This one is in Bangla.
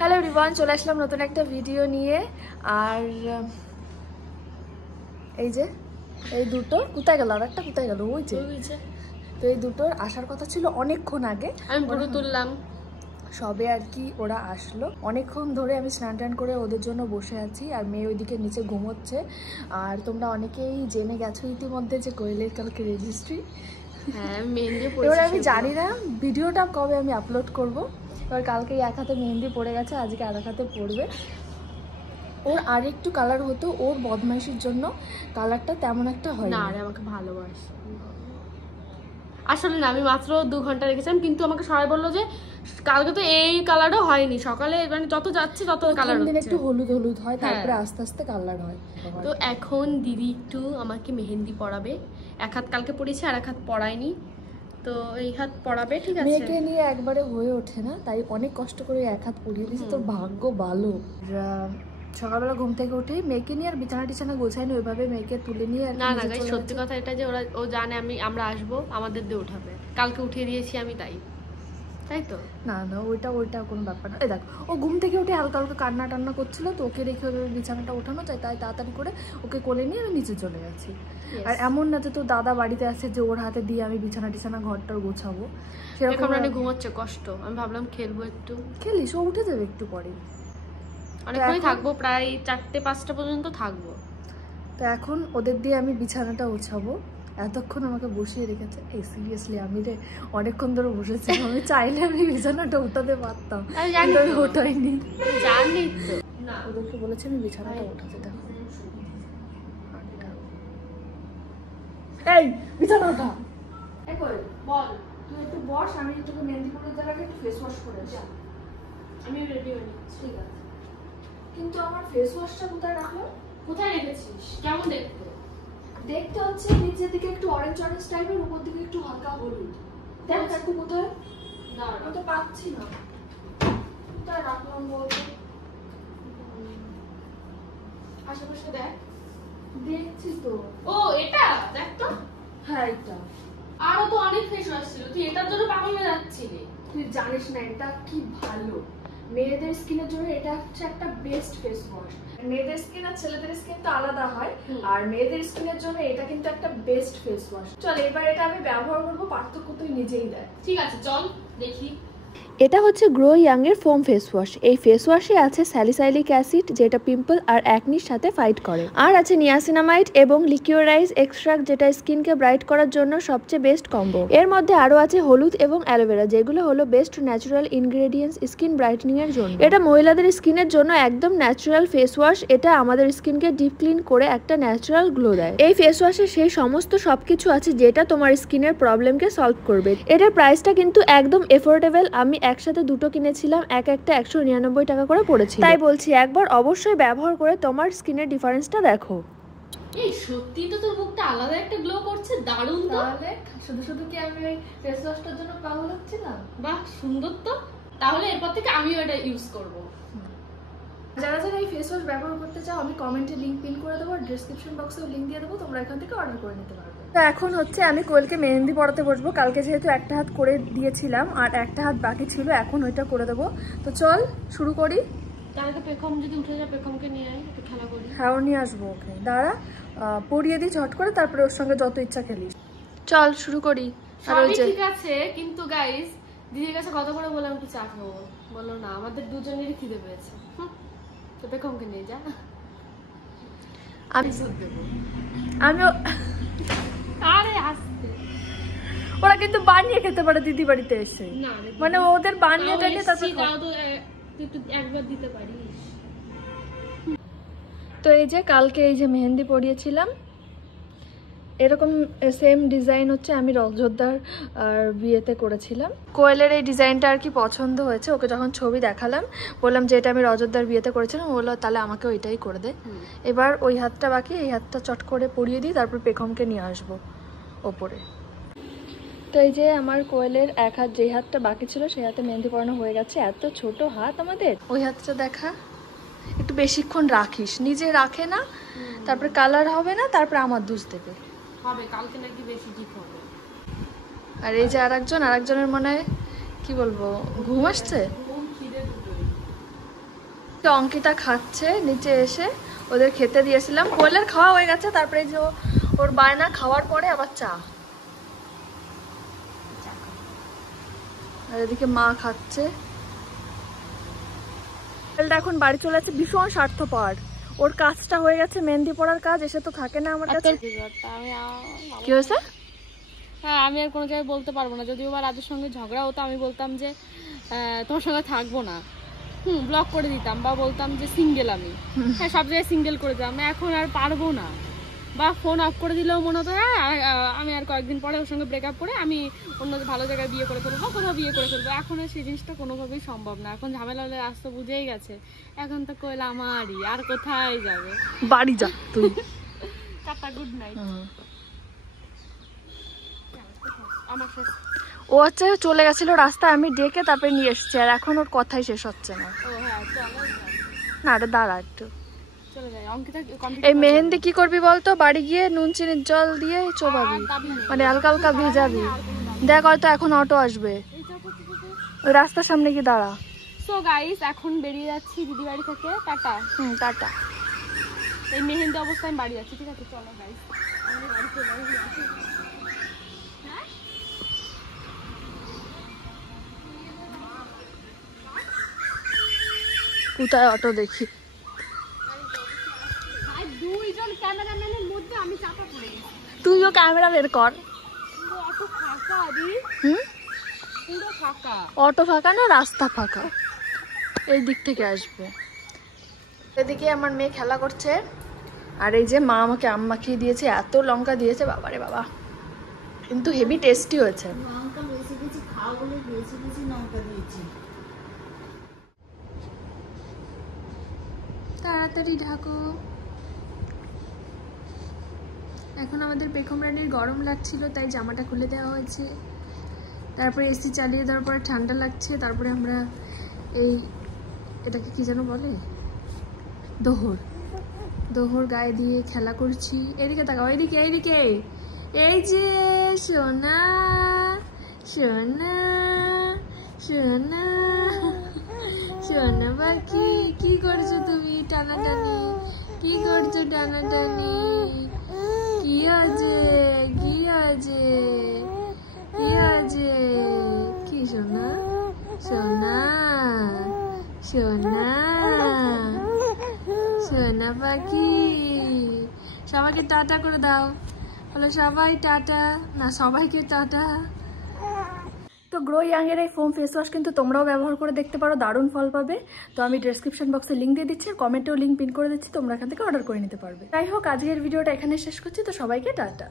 হ্যালো এভরিওয়ান, চলে আসলাম নতুন একটা ভিডিও নিয়ে। আর এই যে এই দুটো কোথায় গেল, আর একটা কোথায় গেল, ওই যে। তো এই দুটোর আসার কথা ছিল অনেকক্ষণ আগে, আমি ফটো তুললাম সবে আর কি ওরা আসলো। অনেকক্ষণ ধরে আমি স্নান টান করে ওদের জন্য বসে আছি, আর মেয়ে ওইদিকে নিচে ঘুমোচ্ছে। আর তোমরা অনেকেই জেনে গেছো ইতিমধ্যে যে কোয়েলের কালকে রেজিস্ট্রি। হ্যাঁ, মেহেন্দি এবার আমি জানি না ভিডিওটা কবে আমি আপলোড করব। এবার কালকে এক হাতে মেহেন্দি পড়ে গেছে, আজকে আর এক হাতে পড়বে। ওর আর একটু কালার হতো, ওর বদমাইশির জন্য কালারটা তেমন একটা হয় না। আরে আমাকে ভালোবাসে আসলে না, আমি মাত্র 2 ঘন্টা রেখেছিলাম, কিন্তু আমাকে সবাই বললো যে কালকে তো এই কালারও হয়নি। সকালে মানে যত যাচ্ছে তত কালার হচ্ছে, একটু হলুদ হলুদ হয়, তারপরে আস্তে আস্তে কালার হয়। তো এখন দিদি একটু আমাকে মেহেন্দি পরাবে। এক হাত কালকে পড়েছে আর এক হাত পড়ায়নি, তো এই হাত পড়াবে। ঠিক আছে, মেয়েকে নিয়ে একবারে হয়ে ওঠে না, তাই অনেক কষ্ট করে এক হাত পরিয়ে দিয়েছি। তোর ভাগ্য ভালো। সকালবেলা ঘুম থেকে উঠেই মেয়েকে নিয়ে আর বিছানা টিছানা গোছায়নি, ওইভাবে মেয়েকে তুলে নিয়ে। না না গাইস, সত্যি কথা এটা যে ও জানে আমরা আসবো, আমাদের দিয়ে উঠাবে। কালকে উঠিয়ে দিয়েছি আমি, তাই তো। না না, ওইটা কোনো ব্যাপার না। এই দেখ, ও ঘুম থেকে উঠে হালকা হালকা কান্না টান্না করছিল, তো ওকে রেখে ওইভাবে বিছানাটা ওঠানো চাই, তাই তাড়াতাড়ি করে ওকে কোলে নিয়ে আমি নিচে চলে গেছি। আর এমন না যে তোর দাদা বাড়িতে আছে যে ওর হাতে দিয়ে আমি বিছানা টিছানা ঘরটার গোছাবো, সেরকম। ঘুমাচ্ছে কষ্ট, আমি ভাবলাম খেলবো একটু। খেলিস, ও উঠে যাবে একটু পরে। অনেকক্ষণই থাকবো, প্রায় 4টে-5টা পর্যন্ত থাকবো। তো এখন ওদের দিয়ে আমি বিছানাটা ওছাবো। এতক্ষণ আমাকে বসিয়ে রেখেছে। এই সিরিয়াসলি আমি রে অনেকক্ষণ ধরে বসেছি। আমি চাইলে আমি বিছানাটা উঠাতে পারতাম, আমি ওঠাইনি। জানি তো না, ওদেরকে বলেছি আমি বিছানাটা উঠাতে। দেখো, এই বিছানা ওঠা। বল, তুই একটু বস, আমি একটু মেহেন্দি পরে দেওয়ার আগে একটু ফেস ওয়াশ করে যা। আমি রেডি হয়ে নিচ্ছি। ঠিক আছে, কিন্তু আমার ফেস ওয়াশটা কোথায় রাখলো? কোথায় রেখেছিস? কেমন দেখতে? দেখতে হচ্ছে নিচের দিকে একটু অরেঞ্জ অরেঞ্জ টাইপের, উপর দিকে একটু হালকা হলুদ। দেখ একটু কোথায়, আমি তো পাচ্ছি না। কোথায় রাখলাম বলতো? আশেপাশে দেখ। দেখছি তো। ও এটা দেখ তো। হ্যাঁ এটা। আরো তো অনেক ফেস ওয়াশ ছিল, তুই এটার জন্য পাগল হয়ে যাচ্ছিলি। তুই জানিস না এটা কি ভালো। মেয়েদের স্কিনের জন্য এটা হচ্ছে একটা বেস্ট ফেস ওয়াশ। মেয়েদের স্কিন আর ছেলেদের স্কিন তো আলাদা হয়, আর মেয়েদের স্কিনের জন্য এটা কিন্তু একটা বেস্ট ফেস ওয়াশ। চল এবার এটা আমি ব্যবহার করবো, পার্থক্য তুই নিজেই দেখ। ঠিক আছে, চল দেখি। এটা হচ্ছে গ্লো ইয়াং এর ফোম ফেস ওয়াশ। এই ফেস ওয়াশে আছে স্যালিসাইলিক অ্যাসিড, যেটা পিম্পল আর অ্যাকনির সাথে ফাইট করে, আর আছে নিয়াসিনামাইড এবং লিকিউরাইজ এক্সট্রাক্ট, যেটা স্কিনকে ব্রাইট করার জন্য সবচেয়ে বেস্ট কম্বো। এর মধ্যে আরো আছে হলুদ এবং অ্যালোভেরা, যেগুলো হলো best natural ingredients skin brightening এর জন্য। এটা মহিলাদের স্কিনের জন্য একদম ন্যাচারাল ফেস ওয়াশ। এটা আমাদের স্কিনকে ডিপ ক্লিন করে একটা ন্যাচারাল গ্লো দেয়। এই ফেস ওয়াশে সেই সমস্ত সবকিছু আছে যেটা তোমার স্কিনের প্রবলেমকে সলভ করবে। এটার প্রাইসটা কিন্তু একদম এফোর্ডেবল। আমি একসাথে দুটো কিনেছিলাম, একটা 199 টাকা করে পড়েছিল। তাই বলছি একবার অবশ্যই ব্যবহার করে তোমার স্কিনের ডিফারেন্সটা দেখো। এই সত্যি তো তোর মুখটা আলাদা একটা গ্লো করছে, দারুণ তো। তাহলে শুধু শুধু কি আমি ওই ফেস ওয়াশটার জন্য পাগল হচ্ছি না? বাহ, সুন্দর তো। তাহলে এরপর থেকে আমিও এটা ইউজ করব। যারা যারা এই ফেস ওয়াশ ব্যবহার করতে চাও, আমি কমেন্টে লিংক পিন করে দেবো, আর ডেসক্রিপশন বক্সেও লিংক দিয়ে দেবো, তোমরা এখান থেকে অর্ডার করে নিতে পারবে। তো এখন হচ্ছে আমি কোয়েলকে মেহেন্দি পড়াতে বসবো। কালকে যেহেতু একটা হাত করে দিয়েছিলাম আর একটা হাত বাকি ছিল, এখন ওইটা করে দেবো। তো চল শুরু করি। তার আগে পেখম যদি উঠে যায়, পেখমকে নিয়ে আয়, একটু খেলা করি। হ্যাঁ, নিয়ে আসবো ওকে, দাঁড়া পরিয়ে দিই ঝট করে, তারপরে ওর সঙ্গে যত ইচ্ছা খেলিস। চল শুরু করি। সবই ঠিক আছে, কিন্তু গাইস দিদির কাছে কত করে বললাম একটু চা খাবো, বললো না, আমাদের দুজনেরই খিদে পেয়েছে। তো পেখমকে নিয়ে যা, আমি আমিও। আরে আসতে, ওরা কিন্তু বানিয়ে খেতে পারে দিদি বাড়িতে এসে, মানে ওদের বানিয়ে টানিয়ে তারপর একটু একবার দিতে পারিস। তো এই যে কালকে এই যে মেহেন্দি পরিয়েছিলাম, এরকম সেম ডিজাইন হচ্ছে আমি রজতদার আর বিয়েতে করেছিলাম। কোয়েলের এই ডিজাইনটা আর কি পছন্দ হয়েছে, ওকে যখন ছবি দেখালাম বললাম যে এটা আমি রজতদার বিয়েতে করেছিলাম, ও বললো তাহলে আমাকে ওইটাই করে দে। এবার ওই হাতটা বাকি, এই হাতটা চট করে পরিয়ে দিই, তারপর পেখমকে নিয়ে আসবো ওপরে। তো এই যে আমার কোয়েলের এক হাত, যেই হাতটা বাকি ছিল সেই হাতে মেহেন্দি পরানো হয়ে গেছে। এত ছোট হাত আমাদের। ওই হাতটা দেখা, একটু বেশিক্ষণ রাখিস, নিজে রাখে না, তারপরে কালার হবে না, তারপরে আমার দোষ দেবে। হবে কালকে নাকি বেশি ঠিক হবে। আর এই যে আরেকজনের মনে হয় কি বলবো, ঘুম আসছে। তো অঙ্কিতা খাচ্ছে নিচে এসে, ওদের খেতে দিয়েছিলাম, কোয়েলের খাওয়া হয়ে গেছে, তারপরে যে ওর বায়না খাওয়ার পরে আবার চা। আর এদিকে মা খাচ্ছে। কোয়েলটা এখন বাড়ি চলে যাচ্ছে, ভীষণ স্বার্থপর। ওর কাজটা হয়ে গেছে, মেহেন্দি পড়ার কাজ, এসে তো থাকে না আমার কাছে। কি হয়েছে? হ্যাঁ, আমি আর কোনো জায়গায় বলতে পারবো না। যদিও বা রাজুর সঙ্গে ঝগড়া হতো, আমি বলতাম যে তোমার সঙ্গে থাকবো না, ব্লক করে দিতাম, বা বলতাম যে সিঙ্গেল আমি, হ্যাঁ সব জায়গায় সিঙ্গেল করে দিতাম। এখন আর পারবো না, বা ফোন অফ করে দিলেও মনে হতো আমি আর কয়েকদিন পরে ওর সঙ্গে ব্রেকআপ করে আমি অন্য ভালো জায়গায় বিয়ে করে ফেলবো, কোথাও বিয়ে করে ফেলবো। এখন আর সেই জিনিসটা কোনোভাবেই সম্ভব না। এখন ঝামেলা হলে আসতে বুঝেই গেছে, এখন তো কোয়েল আমারই, আর কোথায় যাবে। বাড়ি যা তুই। Tata, good night. আমার সাথে ও হচ্ছে চলে গেছিল রাস্তায়, আমি ডেকে তারপরে নিয়ে এসেছি, আর এখন ওর কথাই শেষ হচ্ছে না। ও হ্যাঁ, চলো না এটা দাঁড়া একটু। চলে যাই। অঙ্কিতা এই মেহেন্দি কি করবি বলতো? বাড়ি গিয়ে নুন চিনির জল দিয়ে চোবাবি, মানে হালকা হালকা ভেজাবি। দেখ হয়তো এখন অটো আসবে, ওই রাস্তার সামনে গিয়ে দাঁড়া। সো গাইস, এখন বেরিয়ে যাচ্ছি দিদি বাড়ি থেকে। টাটা। টাটা। এই মেহেন্দি অবস্থায় আমি বাড়ি যাচ্ছি, ঠিক আছে? চলো গাইস, আমি বাড়ি চলে যাচ্ছি। কোথায় অটো দেখি? দুইজন ক্যামেরাম্যানের মধ্যে আমি চাপা পড়ে গেছি। তুইও ক্যামেরা বের কর। পুরো অটো ফাঁকা দি, পুরো ফাঁকা। অটো ফাঁকা না, রাস্তা ফাঁকা, এই দিক থেকে আসবে। এদিকে আমার মেয়ে খেলা করছে, আর এই যে মা আমাকে আম মাখিয়ে দিয়েছে, এত লঙ্কা দিয়েছে বাবারে বাবা, কিন্তু হেভি টেস্টি হয়েছে। তাড়াতাড়ি ঢাকো। এখন আমাদের বেগম রানীর গরম লাগছিল, তাই জামাটা খুলে দেওয়া হয়েছে। তারপরে এসি চালিয়ে দেওয়ার পরে ঠান্ডা লাগছে, তারপরে আমরা এই এটাকে কি যেন বলে, দোহর গায়ে দিয়ে খেলা করছি। এদিকে তাকাও, এইদিকে এইদিকে, এই যে সোনা সোনা সোনা সোনা পাখি, কি করছো তুমি? টানাটানি কি করছো? টানাটানি কি আছে? কি আছে? কি আছে? কি সোনা সোনা সোনা সোনা পাখি। সবাইকে টাটা করে দাও, বলো সবাই টাটা। না, সবাইকে টাটা। তো গ্রো ইয়াং এর এই ফোম ফেস ওয়াশ কিন্তু তোমরাও ব্যবহার করে দেখতে পারো, দারুণ ফল পাবে। তো আমি ডেসক্রিপশন বক্সে লিঙ্ক দিয়ে দিচ্ছি, কমেন্টেও লিঙ্ক পিন করে দিচ্ছি, তোমরা এখান থেকে অর্ডার করে নিতে পারবে। যাই হোক, আজকের ভিডিওটা এখানে শেষ করছি, তো সবাইকে টাটা।